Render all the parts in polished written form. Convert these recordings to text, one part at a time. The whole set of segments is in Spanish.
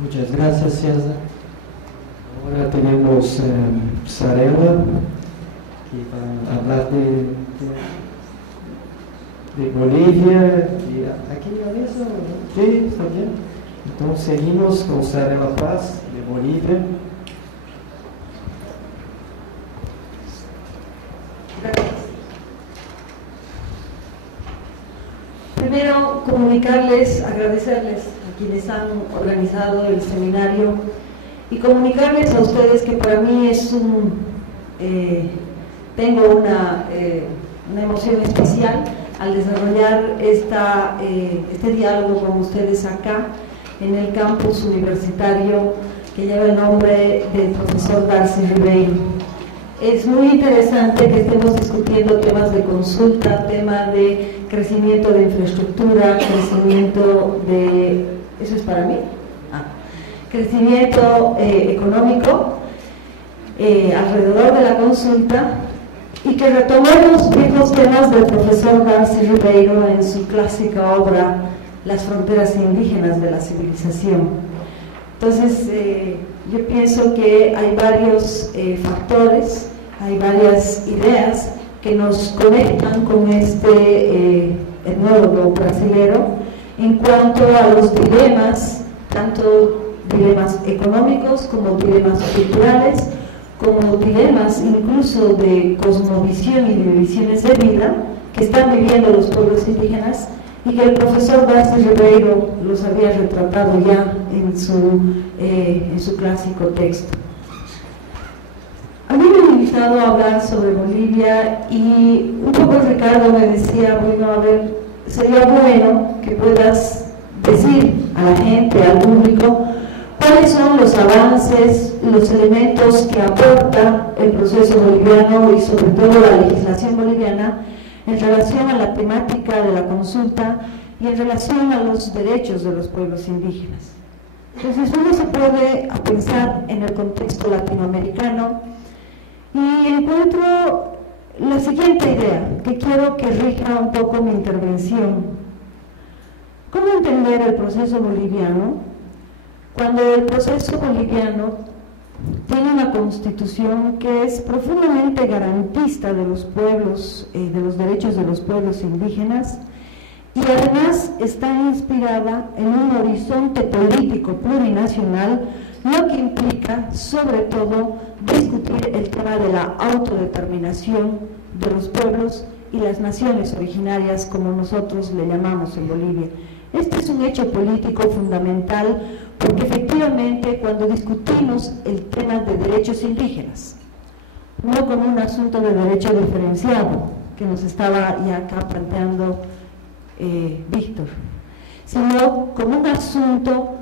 Muchas gracias, César. Ahora tenemos Sarela, que va a hablar de Bolivia. ¿Aquí hay eso? Sí, está bien. Entonces seguimos con Sarela Paz, de Bolivia. Primero, comunicarles, agradecerles a quienes han organizado el seminario y comunicarles a ustedes que para mí es tengo una emoción especial al desarrollar este diálogo con ustedes acá en el campus universitario que lleva el nombre del profesor Darcy Ribeiro. Es muy interesante que estemos discutiendo temas de consulta, temas de crecimiento de infraestructura, crecimiento de... ¿Eso es para mí? Crecimiento económico alrededor de la consulta y que retomemos viejos temas del profesor Darcy Ribeiro en su clásica obra Las fronteras indígenas de la civilización. Entonces, yo pienso que hay varios factores, hay varias ideas que nos conectan con este etnólogo brasilero en cuanto a los dilemas, tanto dilemas económicos como dilemas culturales, como dilemas incluso de cosmovisión y de visiones de vida que están viviendo los pueblos indígenas y que el profesor Darcy Ribeiro los había retratado ya en su clásico texto. A mí me han invitado a hablar sobre Bolivia y un poco Ricardo me decía, bueno, a ver, sería bueno que puedas decir a la gente, al público, cuáles son los avances, los elementos que aporta el proceso boliviano y sobre todo la legislación boliviana en relación a la temática de la consulta y en relación a los derechos de los pueblos indígenas. Entonces uno se puede pensar en el contexto latinoamericano y encuentro la siguiente idea que quiero que rija un poco mi intervención. ¿Cómo entender el proceso boliviano cuando el proceso boliviano tiene una constitución que es profundamente garantista de los pueblos, de los derechos de los pueblos indígenas y además está inspirada en un horizonte político plurinacional, lo que implica sobre todo discutir el tema de la autodeterminación de los pueblos y las naciones originarias, como nosotros le llamamos en Bolivia. Este es un hecho político fundamental porque efectivamente cuando discutimos el tema de derechos indígenas, no como un asunto de derecho diferenciado que nos estaba ya acá planteando Víctor, sino como un asunto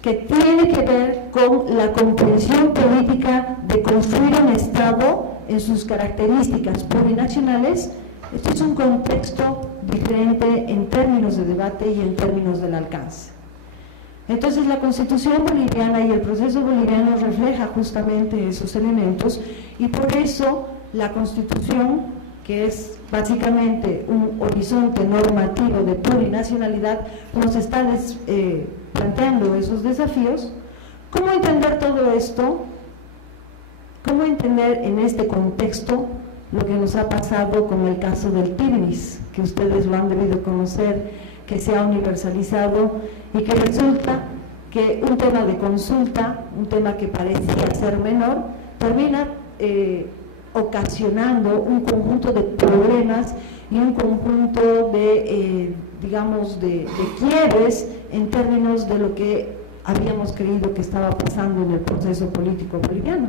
que tiene que ver con la comprensión política de construir un Estado en sus características plurinacionales. Este es un contexto diferente en términos de debate y en términos del alcance. Entonces la Constitución boliviana y el proceso boliviano refleja justamente esos elementos y por eso la Constitución, que es básicamente un horizonte normativo de plurinacionalidad, nos está planteando esos desafíos. ¿Cómo entender todo esto? ¿Cómo entender en este contexto lo que nos ha pasado con el caso del TIRNIS, que ustedes lo han debido conocer, que se ha universalizado y que resulta que un tema de consulta, un tema que parecía ser menor, termina ocasionando un conjunto de problemas y un conjunto de, digamos, de quiebres en términos de lo que habíamos creído que estaba pasando en el proceso político boliviano.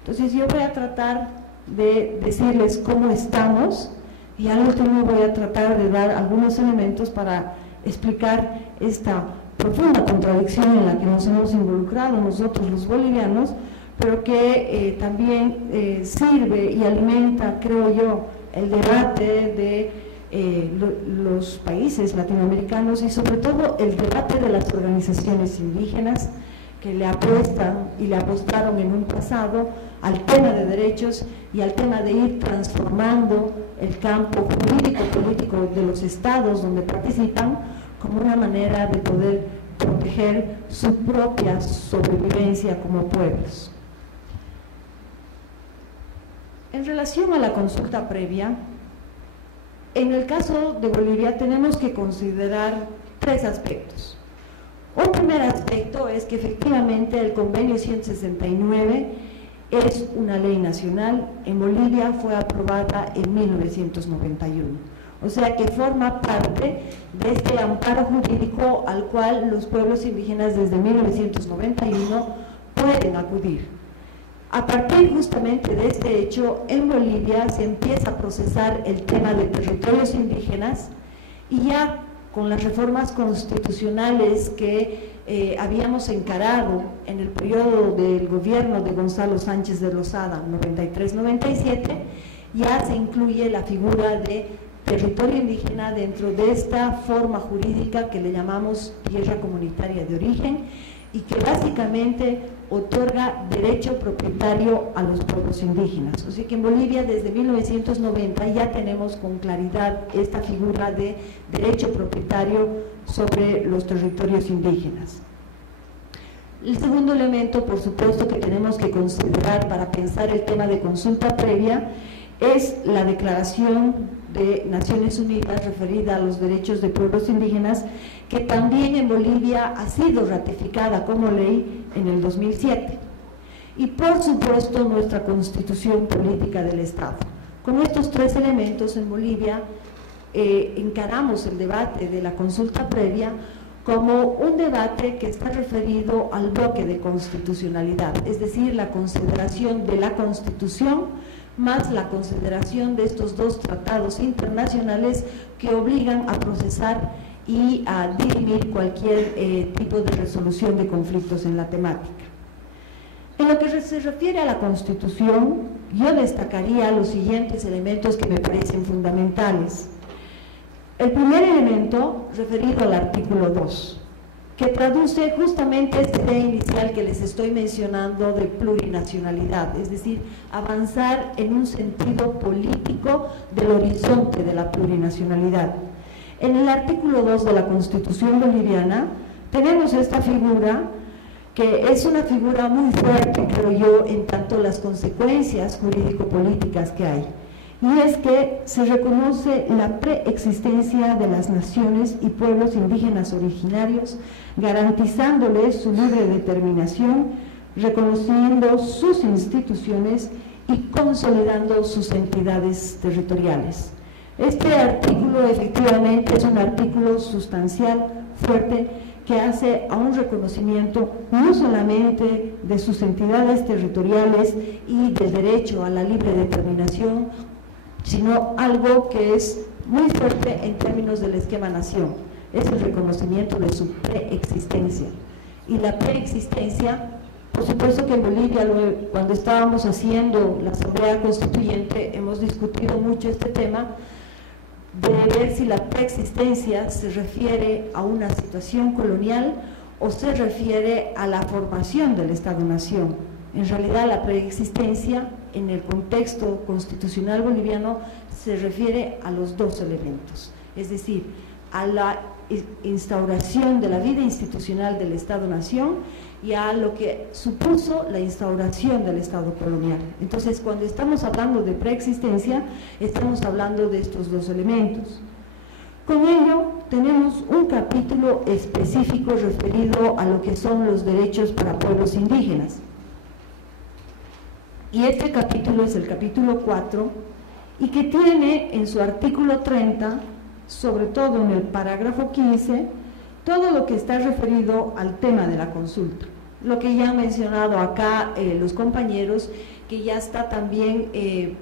Entonces yo voy a tratar de decirles cómo estamos y al último voy a tratar de dar algunos elementos para explicar esta profunda contradicción en la que nos hemos involucrado nosotros los bolivianos, pero que también sirve y alimenta, creo yo, el debate de los países latinoamericanos y sobre todo el debate de las organizaciones indígenas que le apuestan y le apostaron en un pasado al tema de derechos y al tema de ir transformando el campo jurídico-político de los estados donde participan como una manera de poder proteger su propia sobrevivencia como pueblos. En relación a la consulta previa, en el caso de Bolivia tenemos que considerar tres aspectos. Un primer aspecto es que efectivamente el convenio 169 es una ley nacional. En Bolivia fue aprobada en 1991, o sea que forma parte de este amparo jurídico al cual los pueblos indígenas desde 1991 pueden acudir. A partir justamente de este hecho, en Bolivia se empieza a procesar el tema de territorios indígenas, y ya con las reformas constitucionales que habíamos encarado en el periodo del gobierno de Gonzalo Sánchez de Lozada, 93-97, ya se incluye la figura de territorio indígena dentro de esta forma jurídica que le llamamos tierra comunitaria de origen, y que básicamente otorga derecho propietario a los pueblos indígenas. O sea que en Bolivia desde 1990 ya tenemos con claridad esta figura de derecho propietario sobre los territorios indígenas. El segundo elemento, por supuesto, que tenemos que considerar para pensar el tema de consulta previa es la Declaración de Naciones Unidas referida a los derechos de pueblos indígenas, que también en Bolivia ha sido ratificada como ley en el 2007. Y por supuesto nuestra Constitución Política del Estado. Con estos tres elementos en Bolivia encaramos el debate de la consulta previa como un debate que está referido al bloque de constitucionalidad, es decir, la consideración de la Constitución más la consideración de estos dos tratados internacionales que obligan a procesar y a dirimir cualquier tipo de resolución de conflictos en la temática. En lo que se refiere a la Constitución, yo destacaría los siguientes elementos que me parecen fundamentales. El primer elemento referido al artículo 2, que traduce justamente esta idea inicial que les estoy mencionando de plurinacionalidad, es decir, avanzar en un sentido político del horizonte de la plurinacionalidad. En el artículo 2 de la Constitución boliviana tenemos esta figura, que es una figura muy fuerte, creo yo, en tanto las consecuencias jurídico-políticas que hay. Y es que se reconoce la preexistencia de las naciones y pueblos indígenas originarios, garantizándoles su libre determinación, reconociendo sus instituciones y consolidando sus entidades territoriales. Este artículo efectivamente es un artículo sustancial, fuerte, que hace a un reconocimiento no solamente de sus entidades territoriales y del derecho a la libre determinación, sino algo que es muy fuerte en términos del esquema nación, es el reconocimiento de su preexistencia. Y la preexistencia, por supuesto que en Bolivia, cuando estábamos haciendo la Asamblea Constituyente, hemos discutido mucho este tema, de ver si la preexistencia se refiere a una situación colonial o se refiere a la formación del Estado-Nación. En realidad la preexistencia en el contexto constitucional boliviano se refiere a los dos elementos, es decir, a la instauración de la vida institucional del Estado-Nación y a lo que supuso la instauración del Estado colonial. Entonces, cuando estamos hablando de preexistencia, estamos hablando de estos dos elementos. Con ello, tenemos un capítulo específico referido a lo que son los derechos para pueblos indígenas. Y este capítulo es el capítulo 4, y que tiene en su artículo 30, sobre todo en el parágrafo 15, todo lo que está referido al tema de la consulta. Lo que ya han mencionado acá los compañeros, que ya está también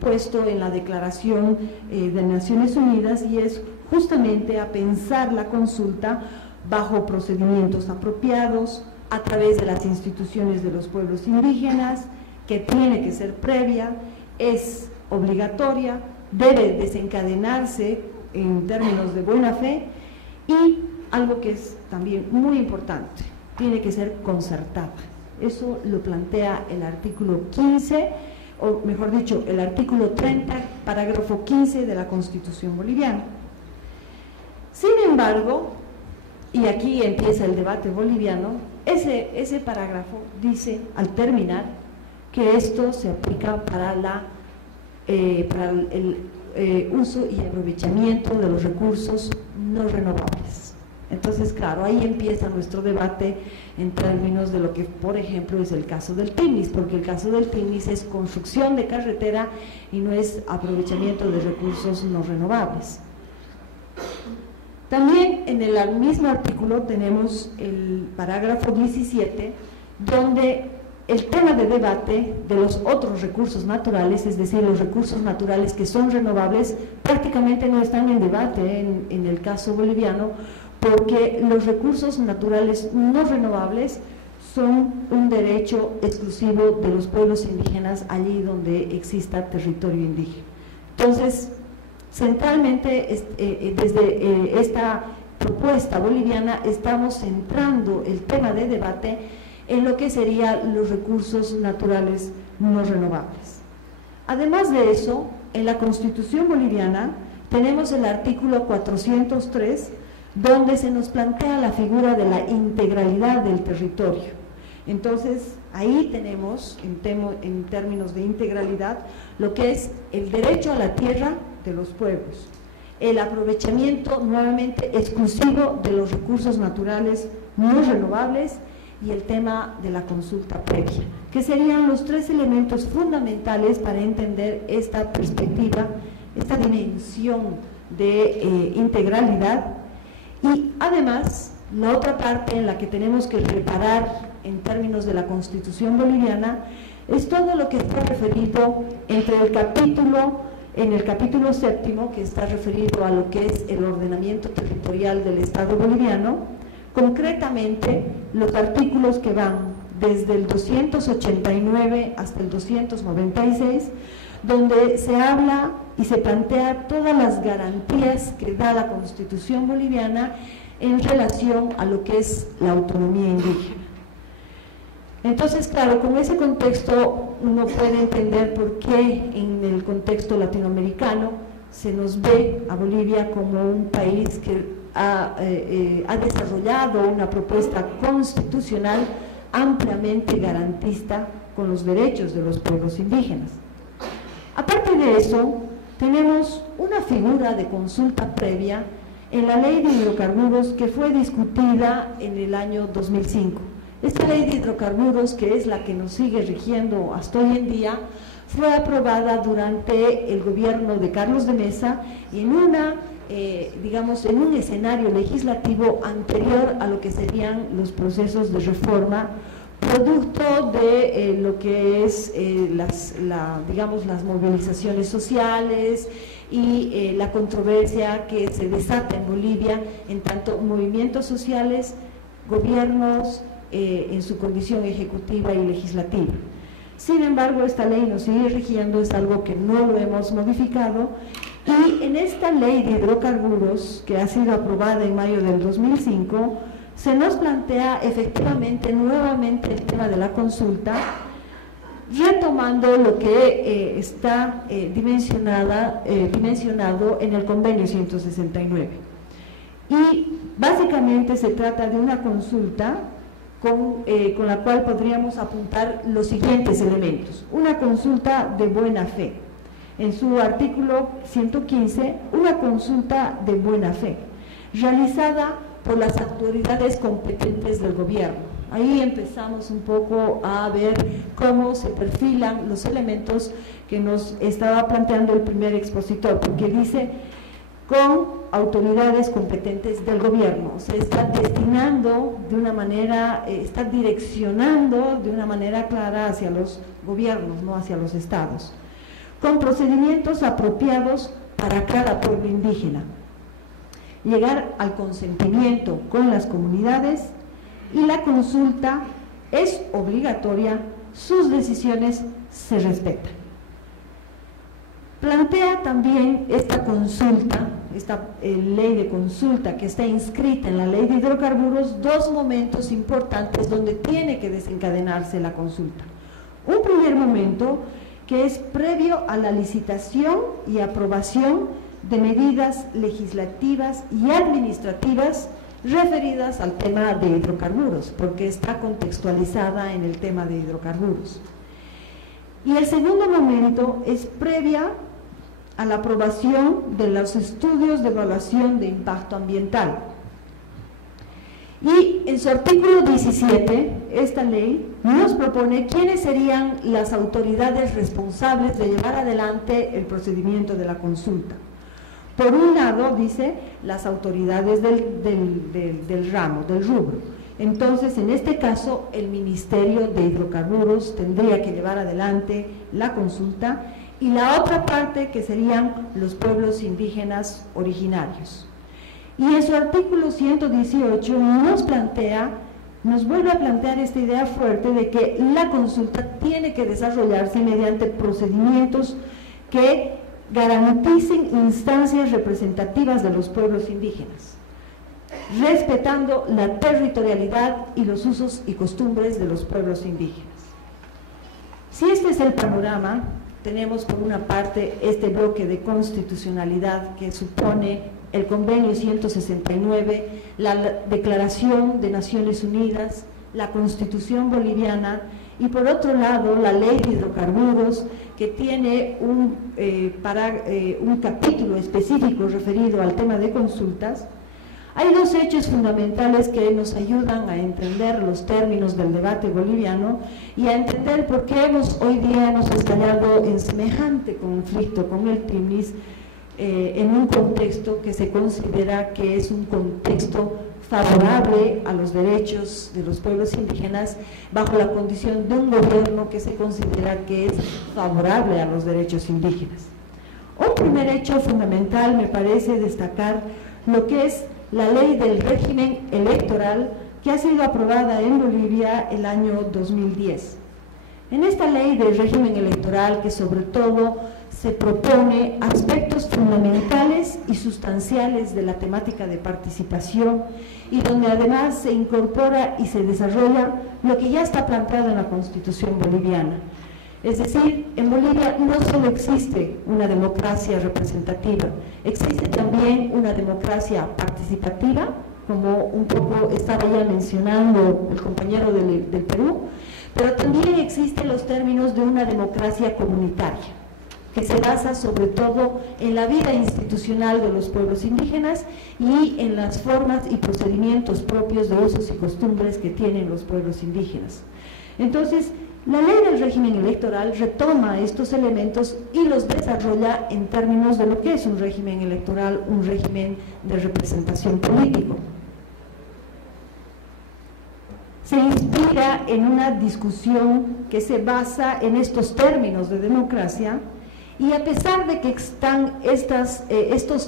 puesto en la Declaración de Naciones Unidas, y es justamente a pensar la consulta bajo procedimientos apropiados, a través de las instituciones de los pueblos indígenas, que tiene que ser previa, es obligatoria, debe desencadenarse en términos de buena fe, y algo que es también muy importante, tiene que ser concertada. Eso lo plantea el artículo 15, o mejor dicho, el artículo 30, parágrafo 15 de la Constitución boliviana. Sin embargo, y aquí empieza el debate boliviano, ese parágrafo dice, al terminar, que esto se aplica para el uso y aprovechamiento de los recursos no renovables. Entonces, claro, ahí empieza nuestro debate en términos de lo que, por ejemplo, es el caso del TIMNIS, porque el caso del TIMNIS es construcción de carretera y no es aprovechamiento de recursos no renovables. También en el mismo artículo tenemos el parágrafo 17, donde el tema de debate de los otros recursos naturales, es decir, los recursos naturales que son renovables, prácticamente no están en debate en el caso boliviano, porque los recursos naturales no renovables son un derecho exclusivo de los pueblos indígenas allí donde exista territorio indígena. Entonces, centralmente, desde esta propuesta boliviana, estamos centrando el tema de debate en lo que serían los recursos naturales no renovables. Además de eso, en la Constitución boliviana tenemos el artículo 403, donde se nos plantea la figura de la integralidad del territorio. Entonces, ahí tenemos, en términos de integralidad, lo que es el derecho a la tierra de los pueblos, el aprovechamiento nuevamente exclusivo de los recursos naturales no renovables y el tema de la consulta previa, que serían los tres elementos fundamentales para entender esta perspectiva, esta dimensión de integralidad. Y además, la otra parte en la que tenemos que reparar en términos de la Constitución boliviana es todo lo que está referido en el capítulo séptimo, que está referido a lo que es el ordenamiento territorial del Estado boliviano, concretamente los artículos que van desde el 289 hasta el 296, donde se habla y se plantea todas las garantías que da la Constitución boliviana en relación a lo que es la autonomía indígena. Entonces, claro, con ese contexto uno puede entender por qué en el contexto latinoamericano se nos ve a Bolivia como un país que ha desarrollado una propuesta constitucional ampliamente garantista con los derechos de los pueblos indígenas. Aparte de eso, tenemos una figura de consulta previa en la Ley de Hidrocarburos que fue discutida en el año 2005. Esta Ley de Hidrocarburos, que es la que nos sigue rigiendo hasta hoy en día, fue aprobada durante el gobierno de Carlos de Mesa y en en un escenario legislativo anterior a lo que serían los procesos de reforma, producto de lo que es las movilizaciones sociales y la controversia que se desata en Bolivia, en tanto movimientos sociales, gobiernos en su condición ejecutiva y legislativa. Sin embargo, esta ley nos sigue rigiendo, es algo que no lo hemos modificado, y en esta ley de hidrocarburos, que ha sido aprobada en mayo del 2005, se nos plantea efectivamente nuevamente el tema de la consulta, retomando lo que está dimensionado en el convenio 169. Y básicamente se trata de una consulta con la cual podríamos apuntar los siguientes elementos. Una consulta de buena fe. En su artículo 115, una consulta de buena fe, realizada por las autoridades competentes del gobierno. Ahí empezamos un poco a ver cómo se perfilan los elementos que nos estaba planteando el primer expositor, porque dice con autoridades competentes del gobierno, o sea, está destinando de una manera, está direccionando de una manera clara hacia los gobiernos, no hacia los estados, con procedimientos apropiados para cada pueblo indígena, llegar al consentimiento con las comunidades, y la consulta es obligatoria, sus decisiones se respetan. Plantea también esta consulta, esta ley de consulta que está inscrita en la ley de hidrocarburos, dos momentos importantes donde tiene que desencadenarse la consulta. Un primer momento que es previo a la licitación y aprobación de medidas legislativas y administrativas referidas al tema de hidrocarburos, porque está contextualizada en el tema de hidrocarburos. Y el segundo momento es previa a la aprobación de los estudios de evaluación de impacto ambiental. Y en su artículo 17, esta ley nos propone quiénes serían las autoridades responsables de llevar adelante el procedimiento de la consulta. Por un lado, dice, las autoridades del ramo, del rubro. Entonces, en este caso, el Ministerio de Hidrocarburos tendría que llevar adelante la consulta, y la otra parte que serían los pueblos indígenas originarios. Y en su artículo 118 nos vuelve a plantear esta idea fuerte de que la consulta tiene que desarrollarse mediante procedimientos que garanticen instancias representativas de los pueblos indígenas, respetando la territorialidad y los usos y costumbres de los pueblos indígenas. Si este es el panorama, tenemos por una parte este bloque de constitucionalidad que supone el Convenio 169, la Declaración de Naciones Unidas, la Constitución Boliviana, y por otro lado la Ley de Hidrocarburos, que tiene un capítulo específico referido al tema de consultas. Hay dos hechos fundamentales que nos ayudan a entender los términos del debate boliviano y a entender por qué hoy día hemos estallado en semejante conflicto con el TIMNIS, en un contexto que se considera que es un contexto favorable a los derechos de los pueblos indígenas, bajo la condición de un gobierno que se considera que es favorable a los derechos indígenas. Un primer hecho fundamental me parece destacar lo que es la ley del régimen electoral, que ha sido aprobada en Bolivia el año 2010. En esta ley del régimen electoral, que sobre todo se propone aspectos fundamentales y sustanciales de la temática de participación, y donde además se incorpora y se desarrolla lo que ya está planteado en la Constitución boliviana. Es decir, en Bolivia no solo existe una democracia representativa, existe también una democracia participativa, como un poco estaba ya mencionando el compañero del Perú, pero también existen los términos de una democracia comunitaria, que se basa sobre todo en la vida institucional de los pueblos indígenas y en las formas y procedimientos propios de usos y costumbres que tienen los pueblos indígenas. Entonces, la ley del régimen electoral retoma estos elementos y los desarrolla en términos de lo que es un régimen electoral, un régimen de representación político. Se inspira en una discusión que se basa en estos términos de democracia, y a pesar de que están estas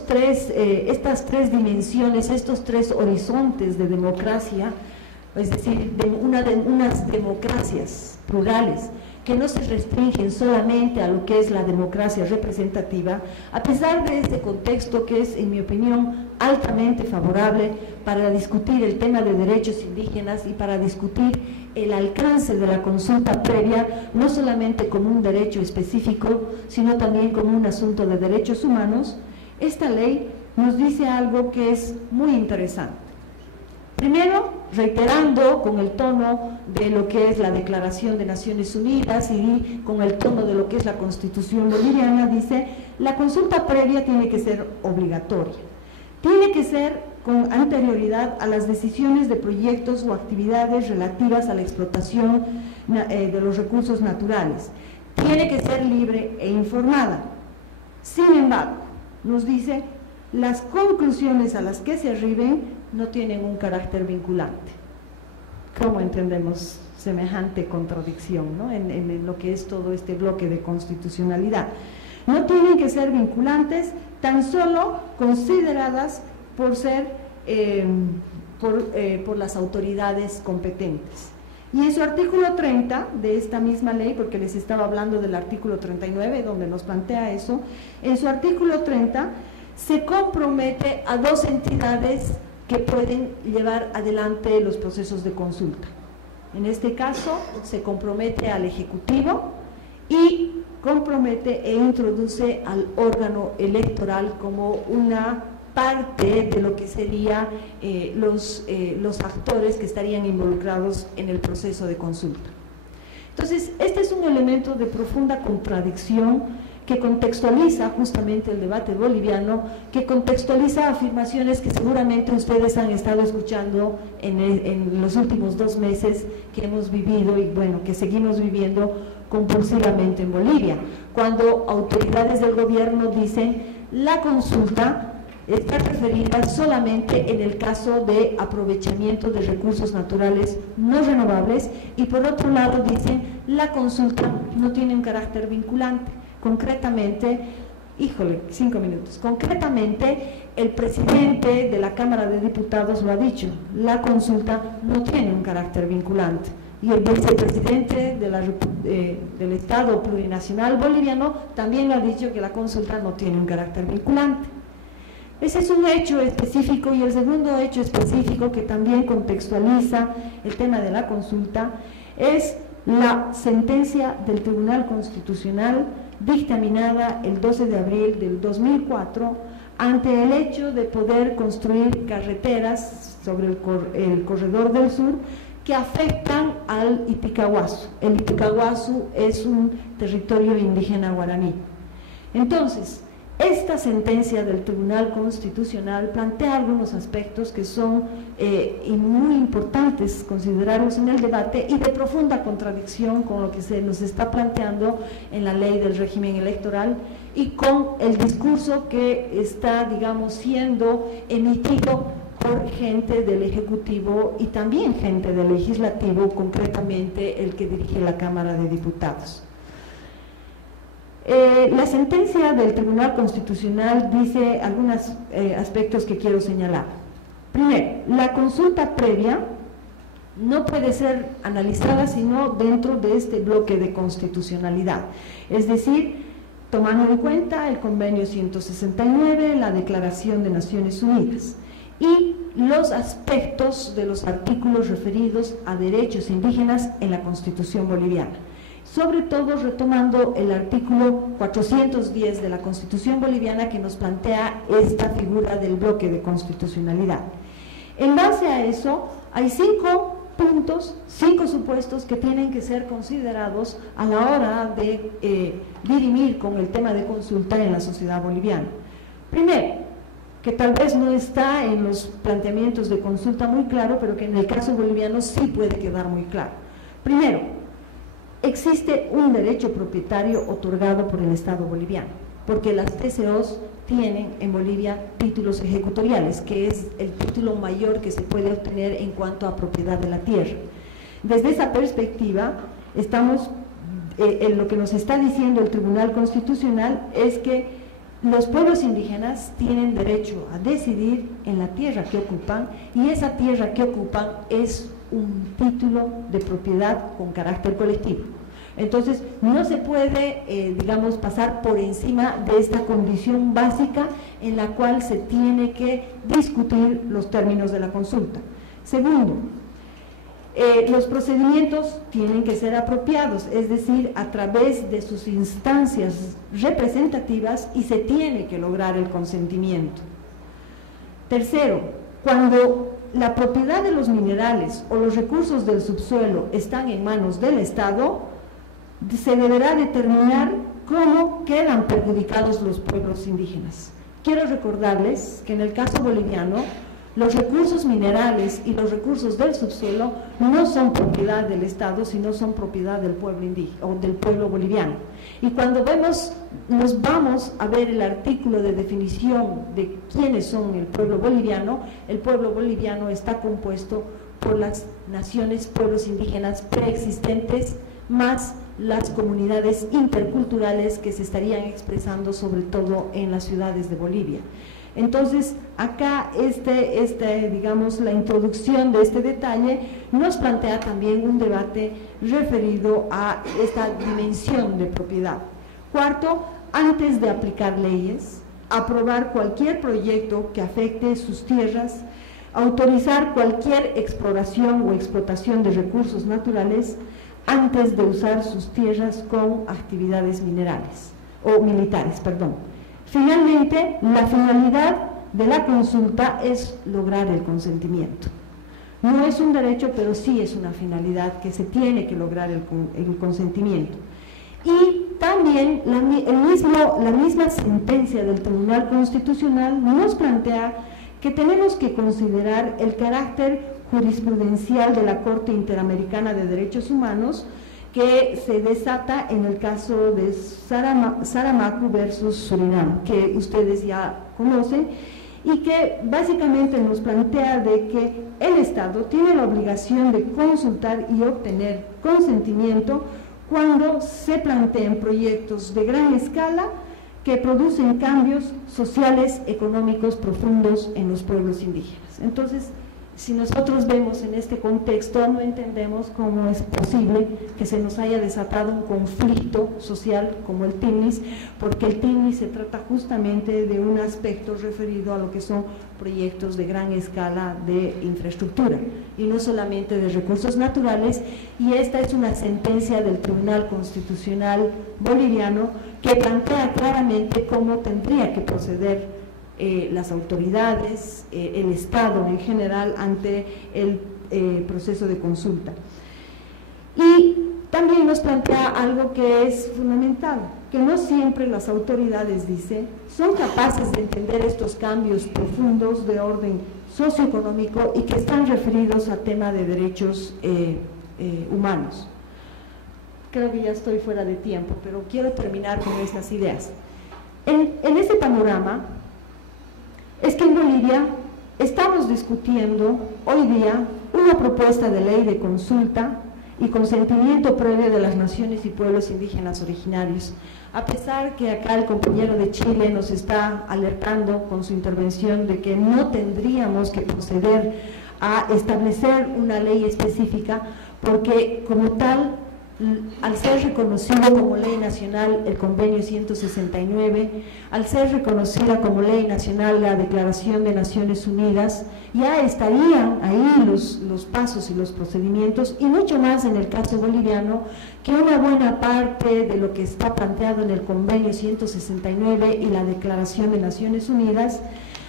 tres dimensiones, estos tres horizontes de democracia, es decir, unas democracias plurales que no se restringen solamente a lo que es la democracia representativa, a pesar de este contexto que es, en mi opinión, altamente favorable para discutir el tema de derechos indígenas y para discutir el alcance de la consulta previa, no solamente como un derecho específico, sino también como un asunto de derechos humanos. Esta ley nos dice algo que es muy interesante. Primero, reiterando con el tono de lo que es la Declaración de Naciones Unidas y con el tono de lo que es la Constitución boliviana, dice: la consulta previa tiene que ser obligatoria, tiene que ser con anterioridad a las decisiones de proyectos o actividades relativas a la explotación de los recursos naturales, tiene que ser libre e informada. Sin embargo, nos dice, las conclusiones a las que se arriben no tienen un carácter vinculante. ¿Cómo entendemos semejante contradicción, ¿no? en lo que es todo este bloque de constitucionalidad? No tienen que ser vinculantes, tan solo consideradas por las autoridades competentes. Y en su artículo 30 de esta misma ley, porque les estaba hablando del artículo 39, donde nos plantea eso, en su artículo 30 se compromete a dos entidades que pueden llevar adelante los procesos de consulta. En este caso, se compromete al Ejecutivo y compromete e introduce al órgano electoral como una parte de lo que serían los actores que estarían involucrados en el proceso de consulta. Entonces, este es un elemento de profunda contradicción que contextualiza justamente el debate boliviano, que contextualiza afirmaciones que seguramente ustedes han estado escuchando en los últimos 2 meses que hemos vivido y bueno, que seguimos viviendo compulsivamente en Bolivia, cuando autoridades del gobierno dicen la consulta está referida solamente en el caso de aprovechamiento de recursos naturales no renovables y por otro lado dicen la consulta no tiene un carácter vinculante. Concretamente, 5 minutos, concretamente el presidente de la Cámara de Diputados lo ha dicho, la consulta no tiene un carácter vinculante y el vicepresidente del Estado Plurinacional Boliviano también lo ha dicho que la consulta no tiene un carácter vinculante. Ese es un hecho específico y el segundo hecho específico que también contextualiza el tema de la consulta es la sentencia del Tribunal Constitucional dictaminada el 12 de abril del 2004 ante el hecho de poder construir carreteras sobre el corredor del sur que afectan al Iticahuazu. El Iticahuazu es un territorio indígena guaraní. Entonces, esta sentencia del Tribunal Constitucional plantea algunos aspectos que son muy importantes considerarlos en el debate y de profunda contradicción con lo que se nos está planteando en la ley del régimen electoral y con el discurso que está, digamos, siendo emitido por gente del Ejecutivo y también gente del Legislativo, concretamente el que dirige la Cámara de Diputados. La sentencia del Tribunal Constitucional dice algunos aspectos que quiero señalar. Primero, la consulta previa no puede ser analizada sino dentro de este bloque de constitucionalidad, es decir, tomando en cuenta el convenio 169, la Declaración de Naciones Unidas y los aspectos de los artículos referidos a derechos indígenas en la Constitución boliviana. Sobre todo retomando el artículo 410 de la Constitución boliviana que nos plantea esta figura del bloque de constitucionalidad. En base a eso, hay 5 puntos, 5 supuestos que tienen que ser considerados a la hora de dirimir con el tema de consulta en la sociedad boliviana. Primero, que tal vez no está en los planteamientos de consulta muy claro, pero que en el caso boliviano sí puede quedar muy claro. Primero, existe un derecho propietario otorgado por el Estado boliviano, porque las TCOs tienen en Bolivia títulos ejecutoriales, que es el título mayor que se puede obtener en cuanto a propiedad de la tierra. Desde esa perspectiva, lo que nos está diciendo el Tribunal Constitucional es que los pueblos indígenas tienen derecho a decidir en la tierra que ocupan y esa tierra que ocupan es un título de propiedad con carácter colectivo. Entonces, no se puede, digamos, pasar por encima de esta condición básica en la cual se tiene que discutir los términos de la consulta. Segundo, los procedimientos tienen que ser apropiados, es decir, a través de sus instancias representativas y se tiene que lograr el consentimiento. Tercero, cuando la propiedad de los minerales o los recursos del subsuelo están en manos del Estado, se deberá determinar cómo quedan perjudicados los pueblos indígenas. Quiero recordarles que en el caso boliviano, los recursos minerales y los recursos del subsuelo no son propiedad del Estado, sino son propiedad del pueblo indígena o del pueblo boliviano. Y cuando nos vamos a ver el artículo de definición de quiénes son el pueblo boliviano está compuesto por las naciones, pueblos indígenas preexistentes, más las comunidades interculturales que se estarían expresando sobre todo en las ciudades de Bolivia. Entonces, acá digamos, la introducción de este detalle nos plantea también un debate referido a esta dimensión de propiedad. Cuarto, antes de aplicar leyes, aprobar cualquier proyecto que afecte sus tierras, autorizar cualquier exploración o explotación de recursos naturales antes de usar sus tierras con actividades militares. Finalmente, la finalidad de la consulta es lograr el consentimiento. No es un derecho, pero sí es una finalidad, que se tiene que lograr el consentimiento. Y también la misma sentencia del Tribunal Constitucional nos plantea que tenemos que considerar el carácter jurisprudencial de la Corte Interamericana de Derechos Humanos, que se desata en el caso de Saramacu versus Surinam, que ustedes ya conocen, y que básicamente nos plantea de que el Estado tiene la obligación de consultar y obtener consentimiento cuando se planteen proyectos de gran escala que producen cambios sociales, económicos profundos en los pueblos indígenas. Entonces, si nosotros vemos en este contexto, no entendemos cómo es posible que se nos haya desatado un conflicto social como el TIMNIS, porque el TIMNIS se trata justamente de un aspecto referido a lo que son proyectos de gran escala de infraestructura, y no solamente de recursos naturales, y esta es una sentencia del Tribunal Constitucional boliviano que plantea claramente cómo tendría que proceder las autoridades, el Estado en general ante el proceso de consulta. Y también nos plantea algo que es fundamental, que no siempre las autoridades, dice, son capaces de entender estos cambios profundos de orden socioeconómico y que están referidos a tema de derechos humanos. Creo que ya estoy fuera de tiempo, pero quiero terminar con estas ideas. En este panorama, es que en Bolivia estamos discutiendo hoy día una propuesta de ley de consulta y consentimiento previo de las naciones y pueblos indígenas originarios, a pesar que acá el compañero de Chile nos está alertando con su intervención de que no tendríamos que proceder a establecer una ley específica, porque como tal, al ser reconocido como ley nacional el convenio 169, al ser reconocida como ley nacional la Declaración de Naciones Unidas, ya estarían ahí los pasos y los procedimientos, y mucho más en el caso boliviano, que una buena parte de lo que está planteado en el convenio 169 y la Declaración de Naciones Unidas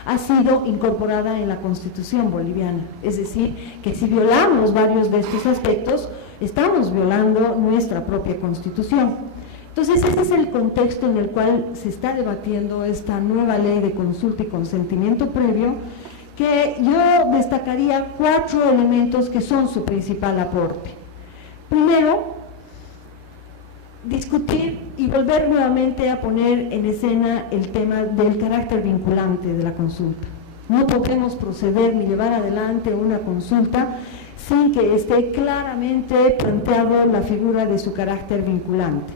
ha sido incorporada en la Constitución boliviana. Es decir, que si violamos varios de estos aspectos, estamos violando nuestra propia Constitución. Entonces, ese es el contexto en el cual se está debatiendo esta nueva ley de consulta y consentimiento previo, que yo destacaría 4 elementos que son su principal aporte. Primero, discutir y volver nuevamente a poner en escena el tema del carácter vinculante de la consulta. No podemos proceder ni llevar adelante una consulta sin que esté claramente planteado la figura de su carácter vinculante.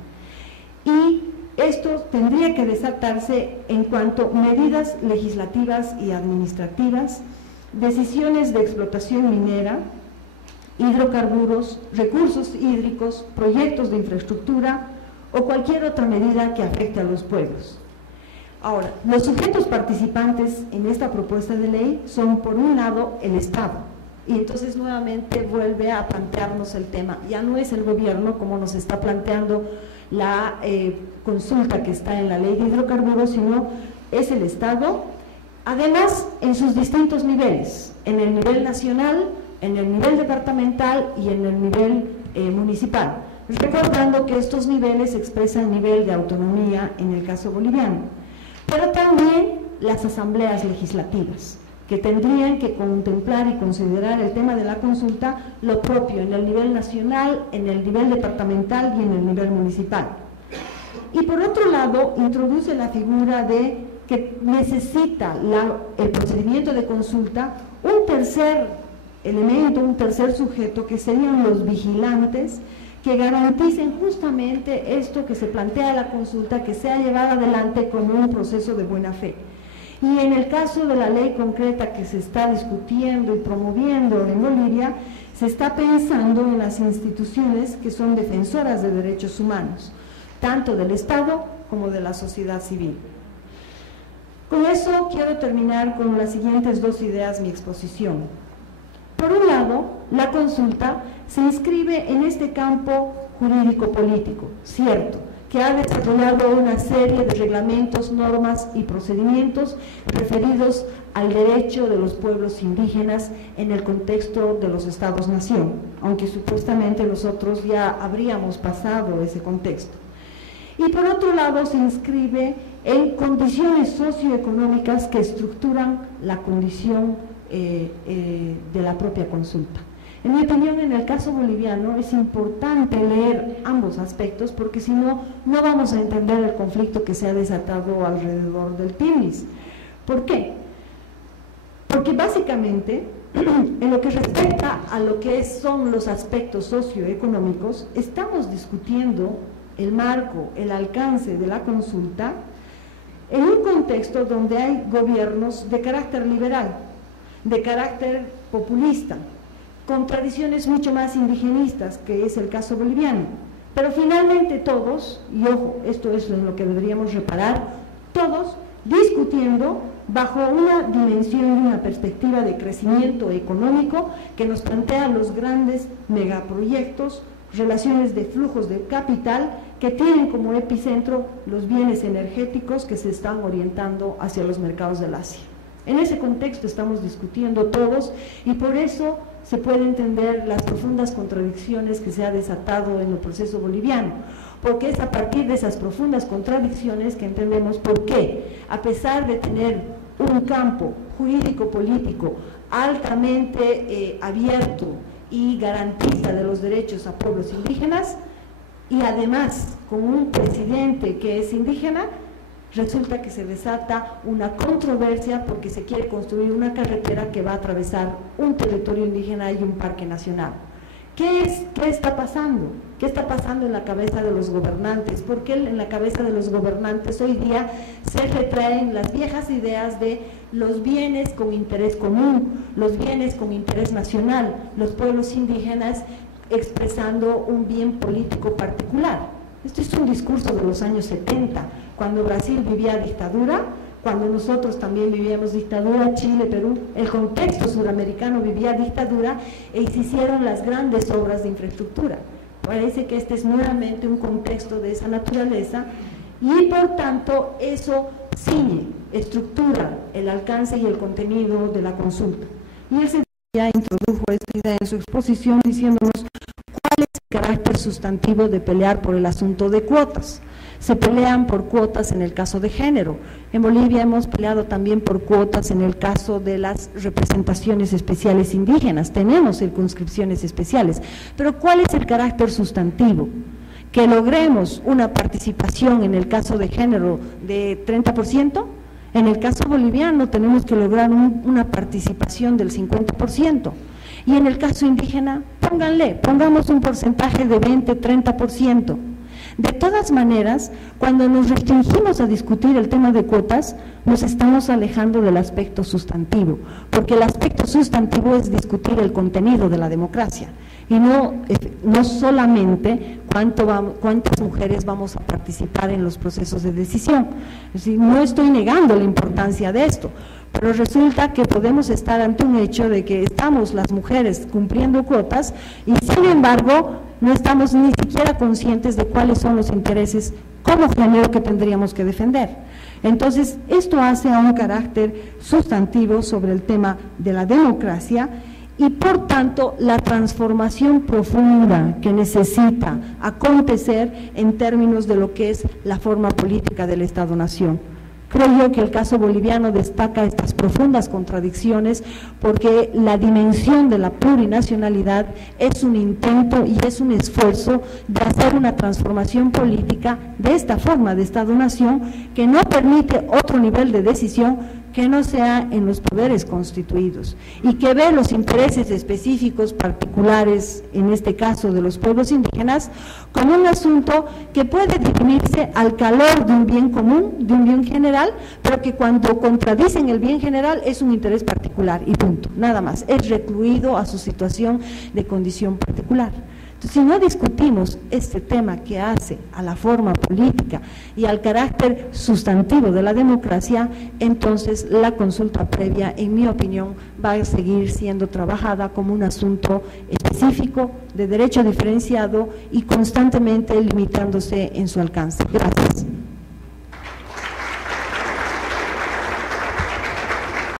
Y esto tendría que desatarse en cuanto a medidas legislativas y administrativas, decisiones de explotación minera, hidrocarburos, recursos hídricos, proyectos de infraestructura o cualquier otra medida que afecte a los pueblos. Ahora, los sujetos participantes en esta propuesta de ley son, por un lado, el Estado, y entonces nuevamente vuelve a plantearnos el tema, ya no es el gobierno como nos está planteando la consulta que está en la ley de hidrocarburos, sino es el Estado, además en sus distintos niveles, en el nivel nacional, en el nivel departamental y en el nivel municipal, recordando que estos niveles expresan nivel de autonomía en el caso boliviano, pero también las asambleas legislativas, que tendrían que contemplar y considerar el tema de la consulta lo propio en el nivel nacional, en el nivel departamental y en el nivel municipal. Y por otro lado, introduce la figura de que necesita el procedimiento de consulta un tercer elemento, un tercer sujeto, que serían los vigilantes, que garanticen justamente esto que se plantea la consulta, que sea llevada adelante como un proceso de buena fe. Y en el caso de la ley concreta que se está discutiendo y promoviendo en Bolivia, se está pensando en las instituciones que son defensoras de derechos humanos, tanto del Estado como de la sociedad civil. Con eso quiero terminar con las siguientes 2 ideas mi exposición. Por un lado, la consulta se inscribe en este campo jurídico-político, cierto, que ha desarrollado una serie de reglamentos, normas y procedimientos referidos al derecho de los pueblos indígenas en el contexto de los estados-nación, aunque supuestamente nosotros ya habríamos pasado ese contexto. Y por otro lado se inscribe en condiciones socioeconómicas que estructuran la condición de la propia consulta. En mi opinión, en el caso boliviano es importante leer ambos aspectos, porque si no, no vamos a entender el conflicto que se ha desatado alrededor del TIMIS. ¿Por qué? Porque básicamente, en lo que respecta a lo que son los aspectos socioeconómicos, estamos discutiendo el marco, el alcance de la consulta en un contexto donde hay gobiernos de carácter liberal, de carácter populista, con tradiciones mucho más indigenistas, que es el caso boliviano. Pero finalmente todos, y ojo, esto es en lo que deberíamos reparar, todos discutiendo bajo una dimensión y una perspectiva de crecimiento económico que nos plantea los grandes megaproyectos, relaciones de flujos de capital que tienen como epicentro los bienes energéticos que se están orientando hacia los mercados del Asia. En ese contexto estamos discutiendo todos, y por eso se puede entender las profundas contradicciones que se ha desatado en el proceso boliviano, porque es a partir de esas profundas contradicciones que entendemos por qué, a pesar de tener un campo jurídico-político altamente abierto y garantiza de los derechos a pueblos indígenas, y además con un presidente que es indígena, resulta que se desata una controversia porque se quiere construir una carretera que va a atravesar un territorio indígena y un parque nacional. ¿Qué está pasando? ¿Qué está pasando en la cabeza de los gobernantes? ¿Por qué en la cabeza de los gobernantes hoy día se retraen las viejas ideas de los bienes con interés común, los bienes con interés nacional, los pueblos indígenas expresando un bien político particular? Esto es un discurso de los años 70, cuando Brasil vivía dictadura, cuando nosotros también vivíamos dictadura, Chile, Perú, el contexto sudamericano vivía dictadura, y se hicieron las grandes obras de infraestructura. Parece que este es nuevamente un contexto de esa naturaleza, y por tanto eso ciñe, estructura el alcance y el contenido de la consulta. Y él ya introdujo esta idea en su exposición diciéndonos cuál es el carácter sustantivo de pelear por el asunto de cuotas. Se pelean por cuotas en el caso de género. En Bolivia hemos peleado también por cuotas en el caso de las representaciones especiales indígenas. Tenemos circunscripciones especiales. Pero ¿cuál es el carácter sustantivo? Que logremos una participación en el caso de género de 30%. En el caso boliviano tenemos que lograr una participación del 50%. Y en el caso indígena, pongamos un porcentaje de 20-30%. De todas maneras, cuando nos restringimos a discutir el tema de cuotas, nos estamos alejando del aspecto sustantivo, porque el aspecto sustantivo es discutir el contenido de la democracia, y no solamente cuántas mujeres vamos a participar en los procesos de decisión. Es decir, no estoy negando la importancia de esto, pero resulta que podemos estar ante un hecho de que estamos las mujeres cumpliendo cuotas y sin embargo no estamos ni siquiera conscientes de cuáles son los intereses como género que tendríamos que defender. Entonces, esto hace a un carácter sustantivo sobre el tema de la democracia y por tanto la transformación profunda que necesita acontecer en términos de lo que es la forma política del Estado-Nación. Creo yo que el caso boliviano destaca estas profundas contradicciones porque la dimensión de la plurinacionalidad es un intento y es un esfuerzo de hacer una transformación política de esta forma de Estado-Nación que no permite otro nivel de decisión que no sea en los poderes constituidos y que ve los intereses específicos particulares, en este caso de los pueblos indígenas, como un asunto que puede dirimirse al calor de un bien común, de un bien general, pero que cuando contradicen el bien general es un interés particular y punto, nada más, es recluido a su situación de condición particular. Entonces, si no discutimos este tema que hace a la forma política y al carácter sustantivo de la democracia, entonces la consulta previa, en mi opinión, va a seguir siendo trabajada como un asunto específico específico de derecho diferenciado y constantemente limitándose en su alcance. Gracias.